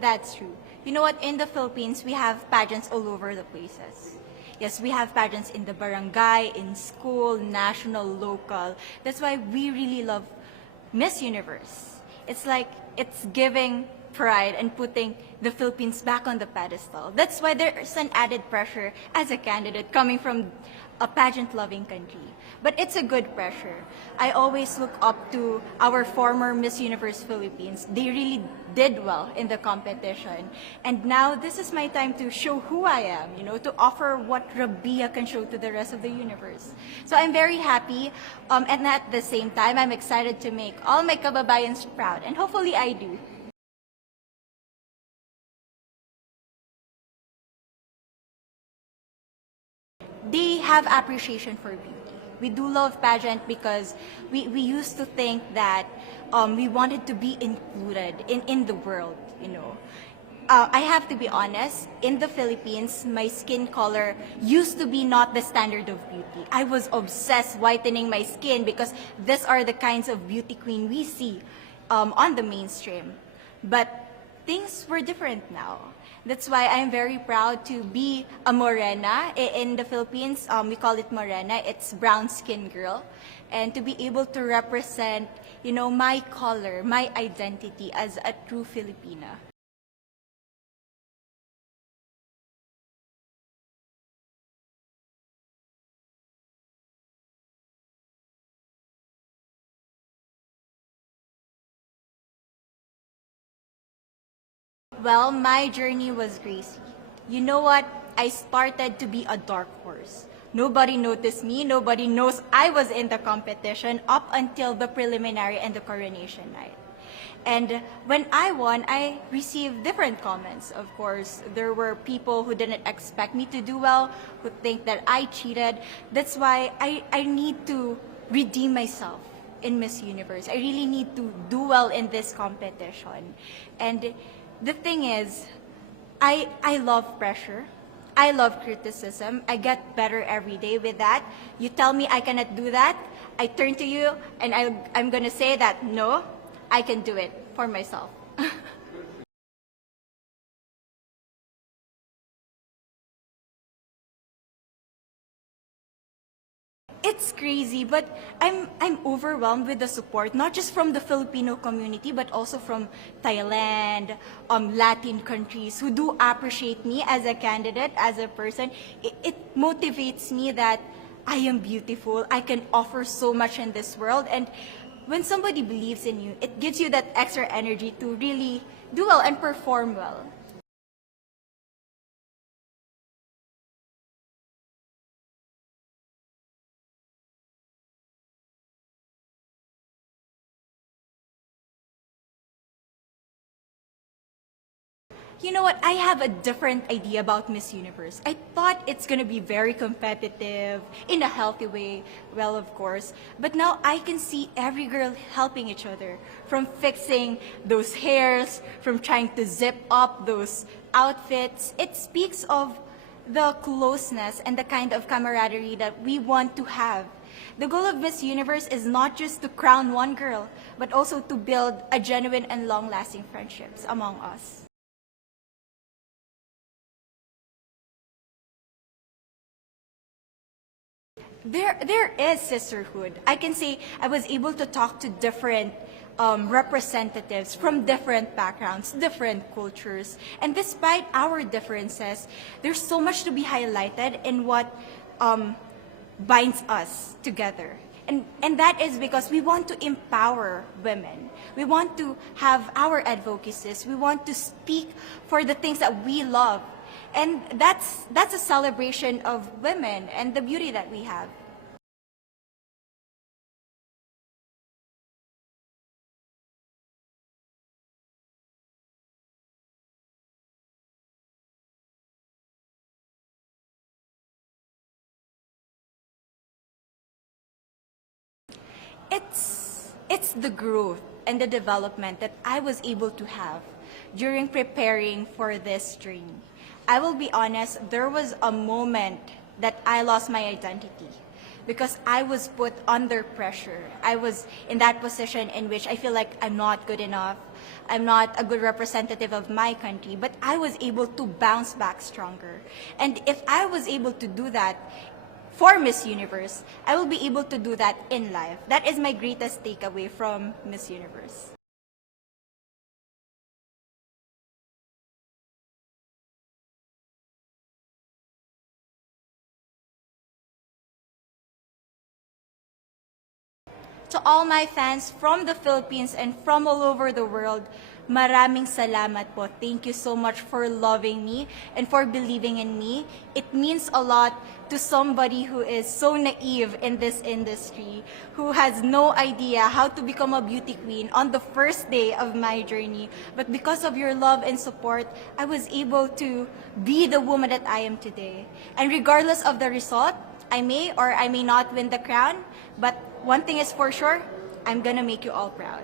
That's true. You know what? In the Philippines, we have pageants all over the places. Yes, we have pageants in the barangay, in school, national, local. That's why we really love Miss Universe. It's like it's giving pride and putting the Philippines back on the pedestal. That's why there's an added pressure as a candidate coming from a pageant-loving country. But it's a good pressure. I always look up to our former Miss Universe Philippines. They really did well in the competition. And now this is my time to show who I am, to offer what Rabiya can show to the rest of the universe. So I'm very happy, and at the same time, I'm excited to make all my kababayans proud, and hopefully I do. They have appreciation for beauty. We do love pageant because we used to think that we wanted to be included in the world. I have to be honest, in the Philippines, my skin color used to be not the standard of beauty. I was obsessed whitening my skin because these are the kinds of beauty queen we see on the mainstream. But things were different now. That's why I'm very proud to be a morena. In the Philippines, we call it morena. It's brown skin girl. And to be able to represent, my color, my identity as a true Filipina. Well, my journey was crazy. You know what? I started to be a dark horse. Nobody noticed me. Nobody knows I was in the competition up until the preliminary and the coronation night. And when I won, I received different comments. Of course, there were people who didn't expect me to do well, who think that I cheated. That's why I need to redeem myself in Miss Universe. I really need to do well in this competition. And the thing is, I love pressure. I love criticism. I get better every day with that. You tell me I cannot do that, I turn to you and I'm going to say that, no, I can do it for myself. It's crazy, but I'm overwhelmed with the support, not just from the Filipino community, but also from Thailand, Latin countries who do appreciate me as a candidate, as a person. It motivates me that I am beautiful. I can offer so much in this world, and when somebody believes in you, it gives you that extra energy to really do well and perform well. You know what? I have a different idea about Miss Universe. I thought it's gonna be very competitive, in a healthy way, well, of course. But now I can see every girl helping each other, from fixing those hairs, from trying to zip up those outfits. It speaks of the closeness and the kind of camaraderie that we want to have. The goal of Miss Universe is not just to crown one girl, but also to build a genuine and long-lasting friendships among us. There is sisterhood. I can say I was able to talk to different representatives from different backgrounds, different cultures. And despite our differences, there's so much to be highlighted in what binds us together. And that is because we want to empower women. We want to have our advocacies. We want to speak for the things that we love. And that's a celebration of women and the beauty that we have. It's the growth and the development that I was able to have during preparing for this dream. I will be honest, there was a moment that I lost my identity because I was put under pressure. I was in that position in which I feel like I'm not good enough. I'm not a good representative of my country, but I was able to bounce back stronger. And if I was able to do that for Miss Universe, I will be able to do that in life. That is my greatest takeaway from Miss Universe. To all my fans from the Philippines and from all over the world, maraming salamat po. Thank you so much for loving me and for believing in me. It means a lot to somebody who is so naive in this industry, who has no idea how to become a beauty queen on the first day of my journey. But because of your love and support, I was able to be the woman that I am today. And regardless of the result, I may or I may not win the crown, but one thing is for sure, I'm gonna make you all proud.